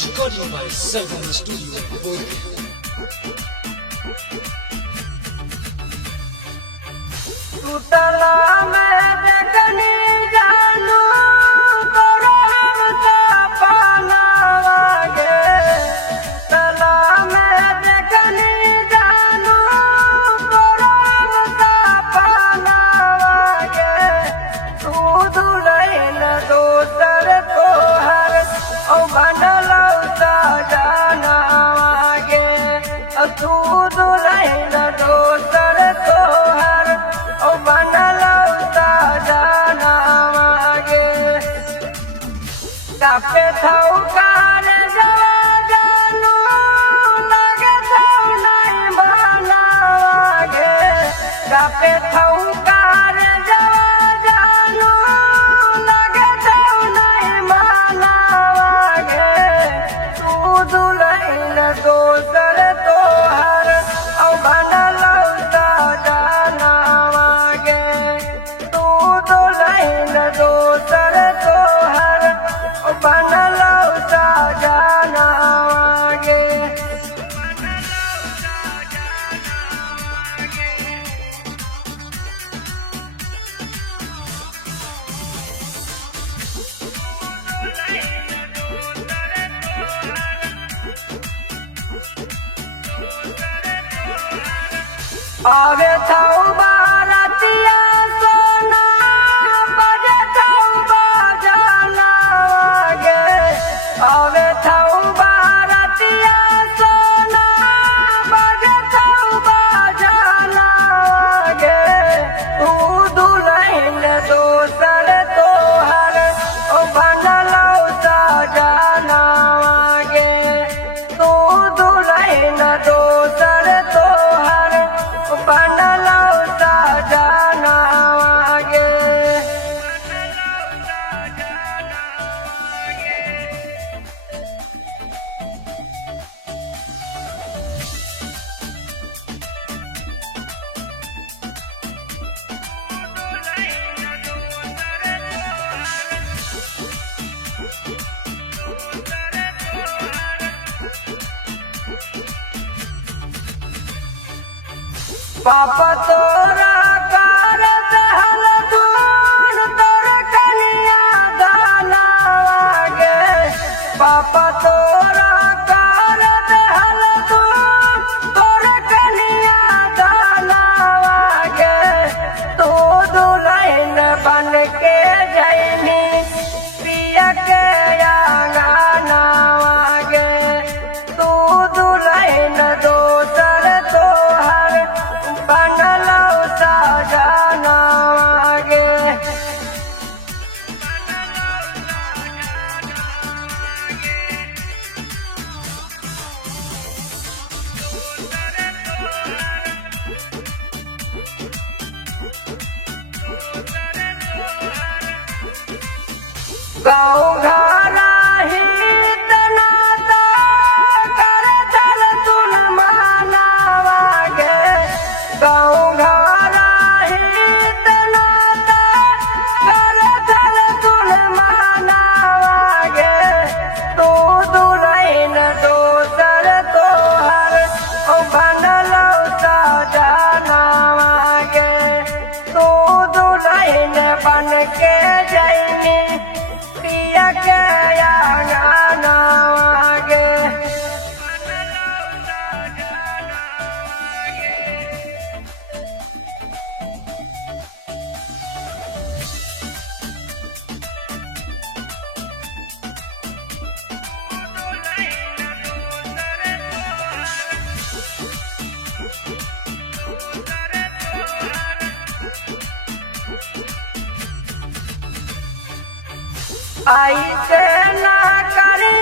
Recording by Seven Studio Both. तला में देखनी जानू बरहम सा पाना वागे तला में देखनी जानू बरहम सा पाना वागे तू दुल्हन दोसर को हर ओ बनला सा जाना वागे तू दुल्हन दोसर को हर ओ बनला सा जाना वागे कापे थाऊ कार जवा जानू लगे थाऊ नहीं बना वागे कापे थाऊ कार जवा जानू लगे थाऊ नहीं बना वागे तू दुल्हन दोसर तोहर ओ बनला सा जाना वागे तू दुल्हन दोसर तोहर ओ बनला सा जाना वागे आवे थाऊ बारातिया सोना बजे थाऊ बाजाना वागे आवे थाऊ बारातिया सोना बजे थाऊ बाजाना वागे तू दुल्हन दोसर तोहर ओ बनला सा जाना वागे तू दुल्हन दोसर तोहर ओ बनला सा जाना वागे पापा तोरा करत हल दून तोर कनिया दाना वागे पापा तोरा करत हल दून तोर कनिया दाना वागे तू दुल्हन बन के जैनी पिया के आंगना वागे तू दुल्हन दोसर तोहर बनला सा जाना वागे गाँव घरा हित नाता कर चल तुन माना वागे गाँव घरा हित नाता कर चल तुन माना वागे तू दुल्हन दोसर तोहर ओ बनला सा जाना वागे तू दुल्हन बन के जैनी पिया के आंगना वागे आई से ना करी